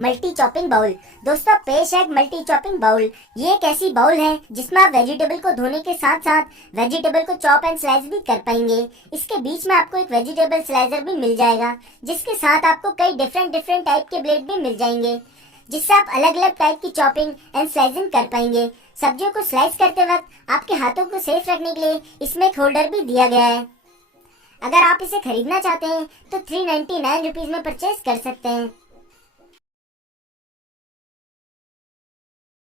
Multi chopping bowl. दोस्तों पेश है एक मल्टी चॉपिंग बाउल। ये एक ऐसी बाउल है जिसमें आप वेजिटेबल को धोने के साथ साथ वेजिटेबल को चॉप एंड स्लाइस भी कर पाएंगे। इसके बीच में आपको एक वेजिटेबल स्लाइसर भी मिल जाएगा, जिसके साथ आपको कई डिफरेंट टाइप के ब्लेड भी मिल जाएंगे, जिससे आप अलग अलग टाइप की चॉपिंग एंड स्लाइसिंग कर पाएंगे। सब्जियों को स्लाइस करते वक्त आपके हाथों को सेफ रखने के लिए इसमें एक होल्डर भी दिया गया है। अगर आप इसे खरीदना चाहते हैं तो 399 रुपीज में परचेज कर सकते हैं।